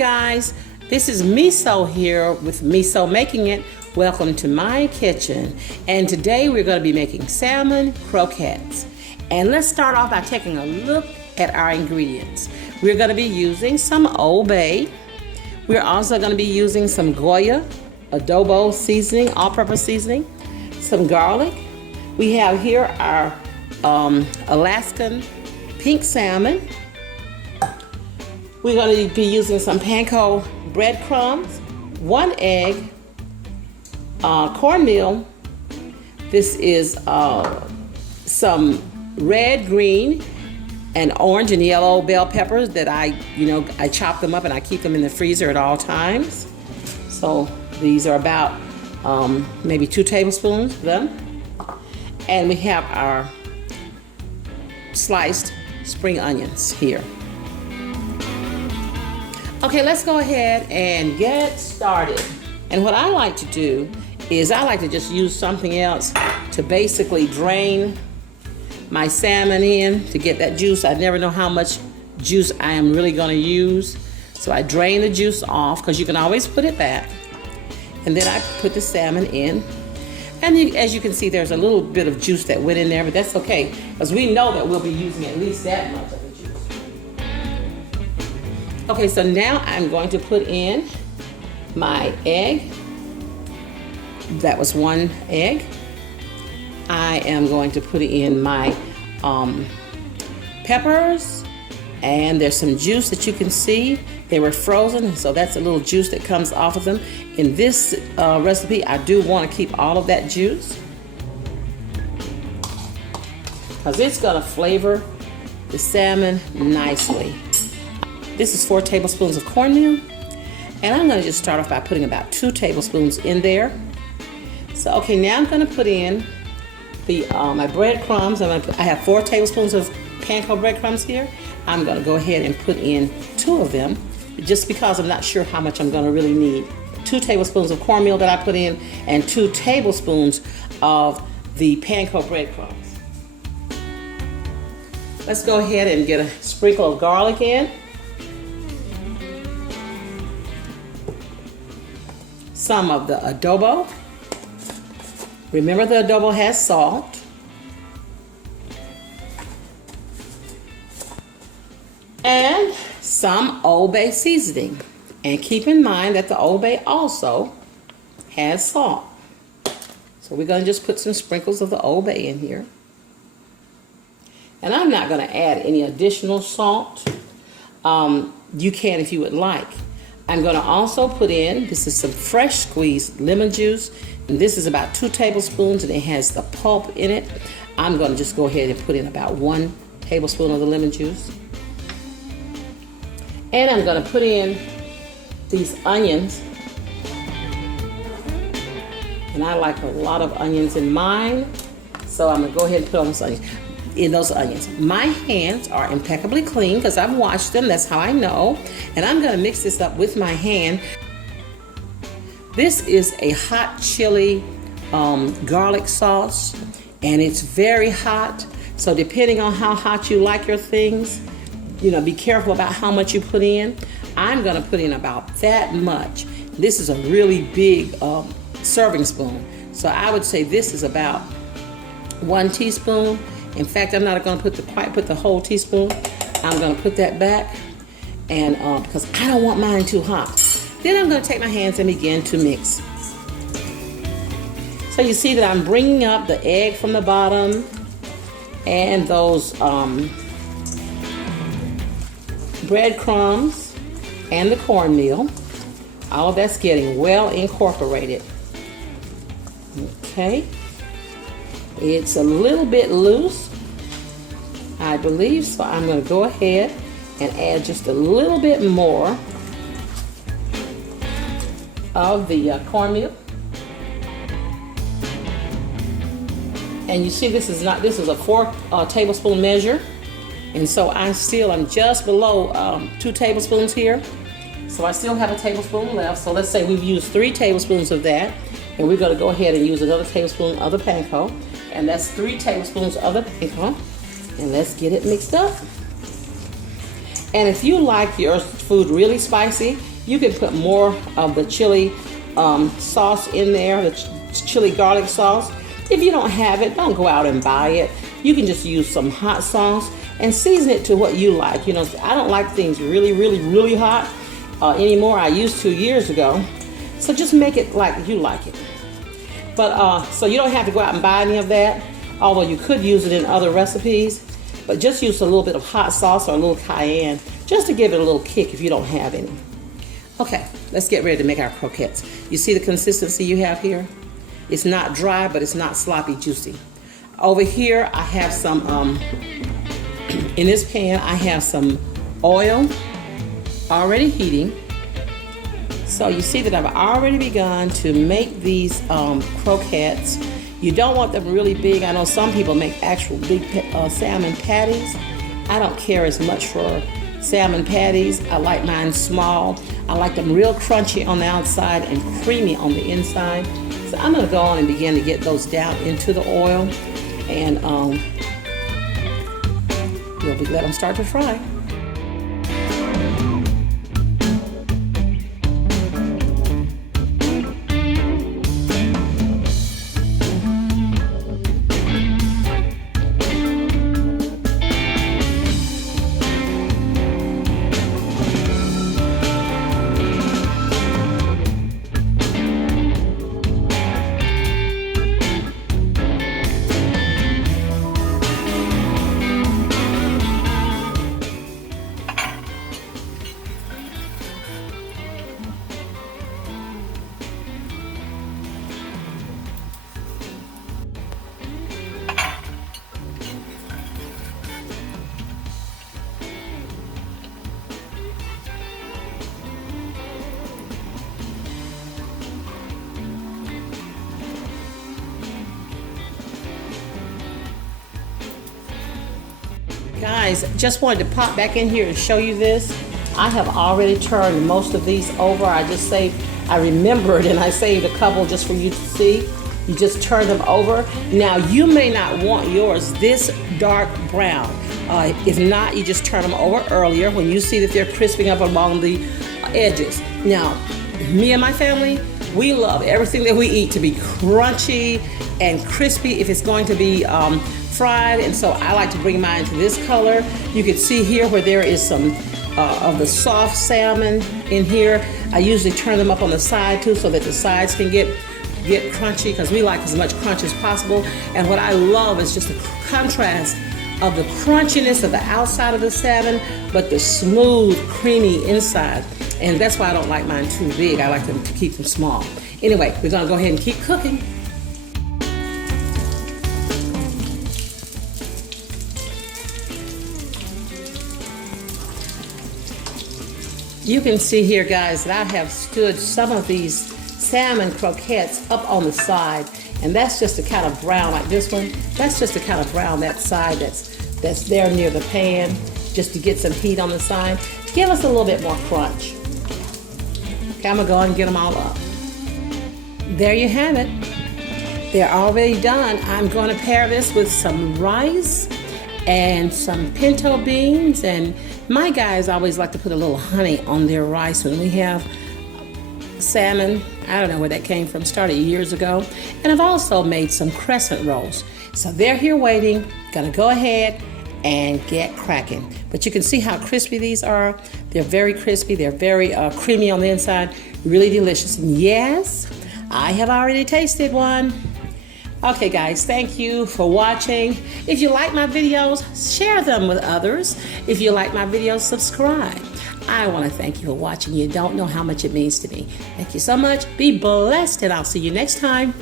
guys, this is Meso here with Meso Making It. Welcome to my kitchen. And today we're going to be making salmon croquettes. And let's start off by taking a look at our ingredients. We're going to be using some Old Bay. We're also going to be using some Goya Adobo seasoning, all-purpose seasoning, some garlic. We have here our Alaskan pink salmon. We're going to be using some Panko Bread Crumbs, 1 egg, cornmeal. This is some red, green, and orange and yellow bell peppers that I chop them up and I keep them in the freezer at all times. So these are about maybe 2 tablespoons of them. And we have our sliced spring onions here. Okay, let's go ahead and get started. And what I like to do is I like to just use something else to basically drain my salmon in to get that juice. I never know how much juice I am really going to use. So I drain the juice off because you can always put it back. And then I put the salmon in. And as you can see, there's a little bit of juice that went in there, but that's okay because we know that we'll be using at least that much of the juice. Okay, so now I'm going to put in my egg. That was 1 egg. I am going to put in my peppers, and there's some juice that you can see. They were frozen, so that's a little juice that comes off of them. In this recipe, I do want to keep all of that juice because it's going to flavor the salmon nicely. This is 4 tablespoons of cornmeal, and I'm going to just start off by putting about 2 tablespoons in there. So, okay, now I'm going to put in the my breadcrumbs. I have 4 tablespoons of Panko Bread Crumbs here. I'm going to go ahead and put in 2 of them, just because I'm not sure how much I'm going to really need. 2 tablespoons of cornmeal that I put in, and 2 tablespoons of the Panko Bread Crumbs. Let's go ahead and get a sprinkle of garlic in. Some of the adobo. Remember, the adobo has salt. And some Old Bay seasoning. And keep in mind that the Old Bay also has salt. So we're going to just put some sprinkles of the Old Bay in here. And I'm not going to add any additional salt. You can if you would like. I'm going to also put in, this is some fresh squeezed lemon juice. And this is about 2 tablespoons, and it has the pulp in it. I'm going to just go ahead and put in about 1 tablespoon of the lemon juice. And I'm going to put in these onions. And I like a lot of onions in mine. So I'm going to go ahead and put on those onions. My hands are impeccably clean because I've washed them. That's how I know. And I'm going to mix this up with my hand. This is a hot chili garlic sauce, and it's very hot. So depending on how hot you like your things, be careful about how much you put in. I'm going to put in about that much. This is a really big serving spoon. So I would say this is about 1 teaspoon. In fact, I'm not going to quite put the whole teaspoon. I'm going to put that back, and because I don't want mine too hot. Then I'm going to take my hands and begin to mix. So you see that I'm bringing up the egg from the bottom and those breadcrumbs and the cornmeal. All of that's getting well incorporated. Okay. It's a little bit loose, I believe, so I'm going to go ahead and add just a little bit more of the cornmeal. And you see this is a 4 tablespoon measure, and so I'm just below 2 tablespoons here, so I still have a tablespoon left. So let's say we've used 3 tablespoons of that, and we're going to go ahead and use another tablespoon of the panko, and that's 3 tablespoons of the panko, and let's get it mixed up. And if you like your food really spicy, you can put more of the chili sauce in there, the chili garlic sauce. If you don't have it, don't go out and buy it. You can just use some hot sauce and season it to what you like. You know, I don't like things really, really, really hot anymore. I used to years ago. So just make it like you like it. But so you don't have to go out and buy any of that, although you could use it in other recipes. But just use a little bit of hot sauce or a little cayenne just to give it a little kick if you don't have any. Okay, let's get ready to make our croquettes. You see the consistency you have here? It's not dry, but it's not sloppy juicy. Over here, I have some, in this pan, I have some oil already heating. So you see that I've already begun to make these croquettes. You don't want them really big. I know some people make actual big salmon patties. I don't care as much for salmon patties. I like mine small. I like them real crunchy on the outside and creamy on the inside. So I'm gonna go on and begin to get those down into the oil, and you'll let them start to fry. Guys, just wanted to pop back in here and show you this. I have already turned most of these over. I remembered and I saved a couple just for you to see. You just turn them over. Now, you may not want yours this dark brown. If not, you just turn them over earlier when you see that they're crisping up along the edges. Now, me and my family, we love everything that we eat to be crunchy and crispy if it's going to be fried, and so I like to bring mine to this color. You can see here where there is some of the soft salmon in here. I usually turn them up on the side too so that the sides can get crunchy, because we like as much crunch as possible. And what I love is just the contrast of the crunchiness of the outside of the salmon, but the smooth, creamy inside. And that's why I don't like mine too big. I like them to keep them small. Anyway, we're gonna go ahead and keep cooking. You can see here, guys, that I have stood some of these salmon croquettes up on the side, and that's just the kind of brown, like this one, that's just the kind of brown, that side that's there near the pan, just to get some heat on the side. Give us a little bit more crunch. Okay, I'm gonna go and get them all up. There you have it. They're already done. I'm gonna pair this with some rice and some pinto beans, and my guys always like to put a little honey on their rice when we have salmon. I don't know where that came from, started years ago. And I've also made some crescent rolls. So they're here waiting, gonna go ahead and get cracking. But you can see how crispy these are. They're very crispy, they're very creamy on the inside, really delicious. And yes, I have already tasted one. Okay guys, thank you for watching. If you like my videos, share them with others. If you like my videos, subscribe. I want to thank you for watching. You don't know how much it means to me. Thank you so much. Be blessed, and I'll see you next time.